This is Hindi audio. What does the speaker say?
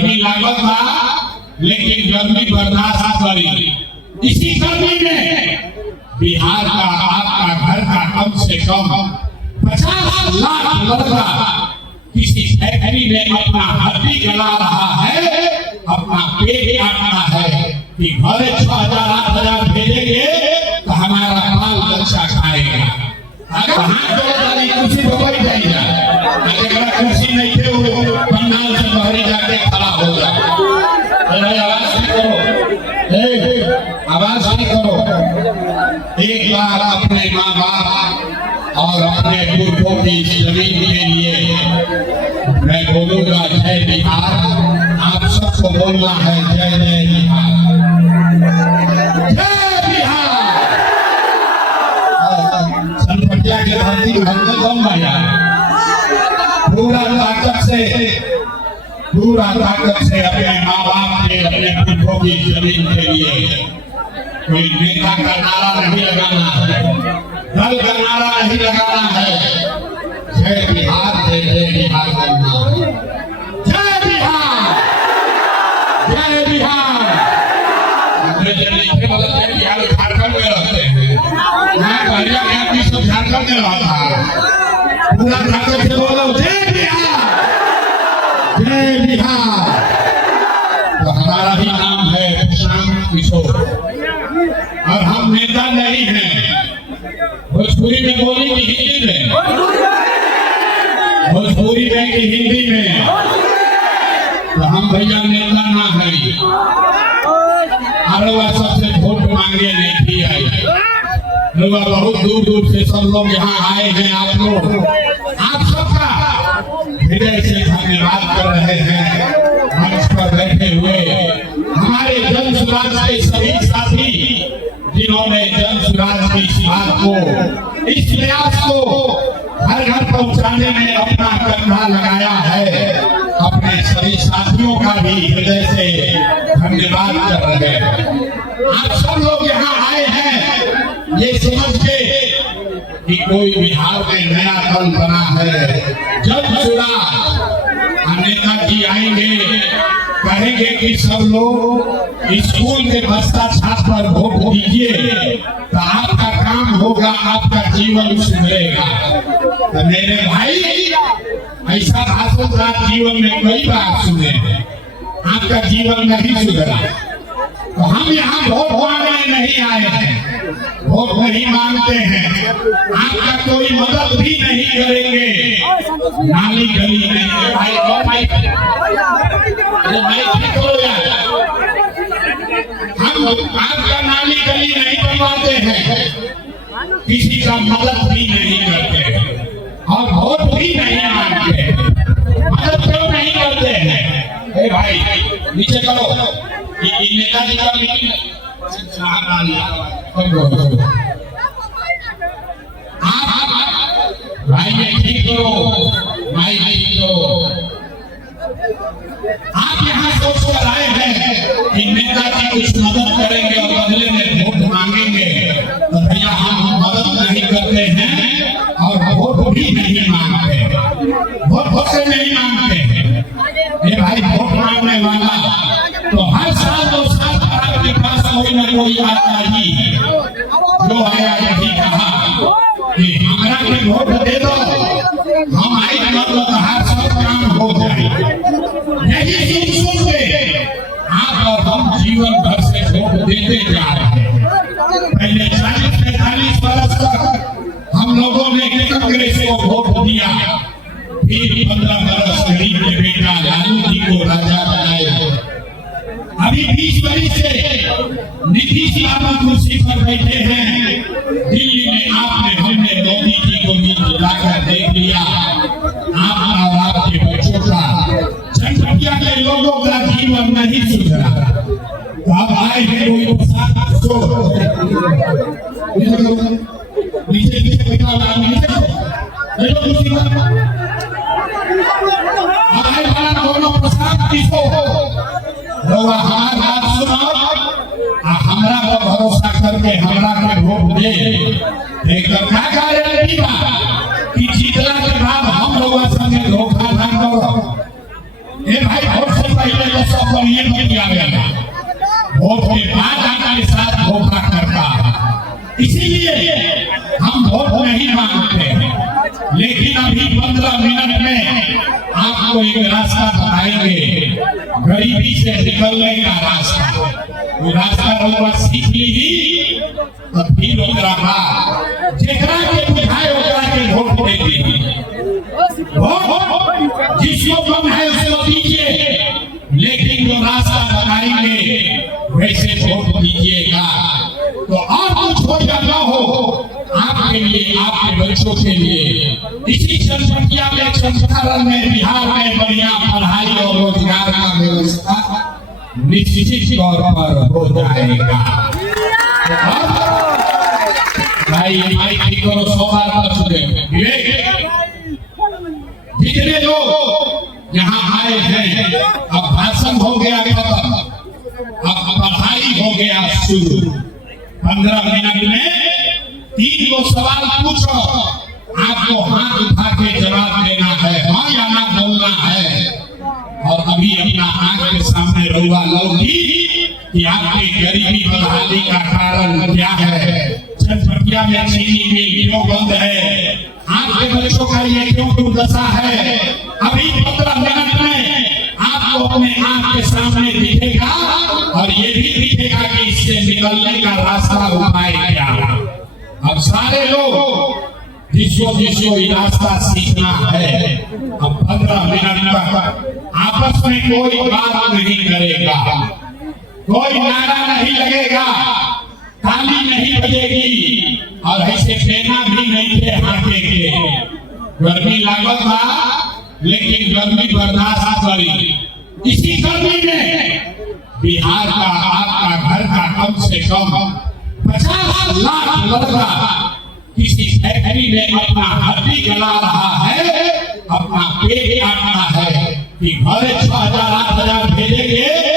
गर्मी लागत था लेकिन गर्मी बर्दाश्त करी। इसी गर्मी में बिहार का आपका घर का कम से कम 50 लाख लड़का किसी फैक्ट्री में अपना हड्डी गला रहा है, अपना पेट काट रहा है कि घर 6,000 8,000 भेजेंगे तो हमारा बाल बच्चा खाएगा। अगर कुर्सी पर बैठ जाएगा, अगर कुर्सी नहीं थे वो पंडाल से बाहर जाके खड़ा होगा। आवाज नहीं करो, आवाज नहीं करो। एक बार अपने माँ बाप और अपने पुरखों की जमीन के लिए मैं बोलूंगा जय बिहार। आप सबको बोलना है जय जय बिहार, जय बिहार। सनपटिया के धरती हमने दम भैया पूरा ताकत से अपने माँ बाप के अपने पुरखों की जमीन के लिए कोई नेता का नारा नहीं लगाना है, दल का नारा नहीं लगाना है, जय बिहार जय जय बिहार करना है। जय बिहार, जय बिहार। बिहार झारखंड में रहते हैं, मैं पहले आदमी सब झारखंड में रहा था। पूरा ताकत से बोलो जय बिहार, जय बिहार। तो हमारा ही नाम है प्रशांत किशोर और हम नेता नहीं हैं। भोजपुरी में बोलेंगे हिंदी में, भोजपुरी में कि हिंदी में, तो हम भैया नेता ना है। अरवा सबसे वोट मांगे नहीं थी आई, अरवा बहुत दूर दूर से सब लोग यहाँ आए हैं। आप लोग आप सबका हृदय से धन्यवाद कर रहे हैं। मंच पर बैठे हुए हमारे जन सुराज के सभी साथी जिन्होंने जन सुराज की इस बात को, इस प्रयास को घर घर पहुंचाने में अपना कंधा लगाया है, अपने सभी साथियों का भी हृदय से धन्यवाद कर रहे हैं। आप सब लोग यहाँ आए हैं ये समझ के कि कोई बिहार में नया दल बना है, जन सुराज। नेताजी आएंगे, कहेंगे कि सब लोग स्कूल के बस्ता छाप पर वोट दीजिए तो आपका काम होगा, आपका जीवन सुधरेगा। तो मेरे भाई ऐसा भाषण आप जीवन में कई बार सुने, आपका जीवन नहीं सुधरा। तो हम यहाँ वोट मांगने नहीं आए हैं, वोट नहीं मांगते हैं, आपका कोई मदद भी नहीं करेंगे। नाली गली नहीं भाई, हम आपका नाली गली नहीं बनवाते हैं, किसी का मदद भी नहीं करते हैं और वोट भी नहीं मांगते हैं। मदद क्यों नहीं करते हैं? भाई नीचे करो, नेताजी का मीटिंग भाई ठीक करो, भाई ठीक करो। आप यहाँ सोच कर आए हैं कि नेताजी कुछ मदद करेंगे और बदले में वोट मांगेंगे, तो भैया हम मदद नहीं करते हैं और वोट भी नहीं मांगते, वोट से नहीं मांगते हैं। ये भाई वोट मांगने वाला तो हर साल 2 साल पर आपके पास कोई न कोई आता ही है। जो आया यही कहा कि हमारा के वोट दे दो, हम आई मतलब हर सब काम हो जाए। यही सुनते आप और हम जीवन भर से वोट देते जा रहे हैं। पहले 40-45 वर्ष तक हम लोगों ने कांग्रेस को वोट दिया, फिर 15 वर्ष गरीब के बेटा लालू जी को राजा बनाया। अभी 20 वर्ष से नीतीश बाबा कुर्सी पर बैठे हैं। दिल्ली में आपने हमने मोदी जी को लाकर देख लिया। आप और आपके बच्चों का, जनसंख्या के लोगों का जीवन नहीं सुधरा। तो अब आए हैं कोई नीचे दोनों प्रसाद किसको हमारा बात सुनो, हमरा पर भरोसा करके हमरा के वोट दे। एकदम क्या गारंटी बा कि जीतला के बाद हम लोग संगे धोखा ना करो। ए भाई वोट से पहले तो सब बढ़िया बतिया गया, वोट के बाद हमारे साथ धोखा करता है। इसीलिए हम वोट नहीं मांगते हैं, लेकिन अभी 15 मिनट में आपको एक रास्ता बताएंगे, गरीबी से निकलने का रास्ता। वो रास्ता लोग सीख लीजिए, तो फिर ओकरा बाद जेकरा के बुझाए ओकरा के वोट दे दीजिए। जिसको कम है उसको दीजिए, लेकिन जो रास्ता बताएंगे वैसे वोट दीजिएगा। तो और कुछ हो या न हो, आपके लिए, आपके बच्चों के लिए इसी जनसंख्या में, संस्करण में, बिहार में बढ़िया पढ़ाई और रोजगार का व्यवस्था निश्चित तौर पर हो जाएगा। भाई ठीक करो, सवाल मत दे। जितने लोग यहाँ आए हैं, अब भाषण हो गया खत्म, अब पढ़ाई हो गया शुरू। 15 मिनट में 3 गो सवाल पूछो, आपको हाथ उठा के जवाब देना है, हाँ या ना बोलना है। और अभी अपना आंख के सामने रहुआ लौटी कि आपकी गरीबी बदहाली का कारण क्या है, जनसंख्या में चीनी मिल क्यों बंद है, आपके बच्चों का ये क्यों दुर्दशा है। अभी 15 मिनट में आपको अपने आंख के सामने दिखेगा और ये भी दिखेगा कि इससे निकलने का रास्ता उपाय क्या है। अब सारे लोग जिसको ये रास्ता सीखना है, अब 15 मिनट तक आपस में कोई बात नहीं करेगा, कोई नारा नहीं लगेगा, ताली नहीं बजेगी और ऐसे कहना भी नहीं थे हाकेंगे। गर्मी लागत था, लेकिन गर्मी बर्दाश्त करी। इसी गर्मी में बिहार का आपका घर का कम से कम 50 लाख लड़का किसी फैक्ट्री में अपना हड्डी गला रहा है, अपना पेट काटना है कि घर 6,000 8,000 भेजेंगे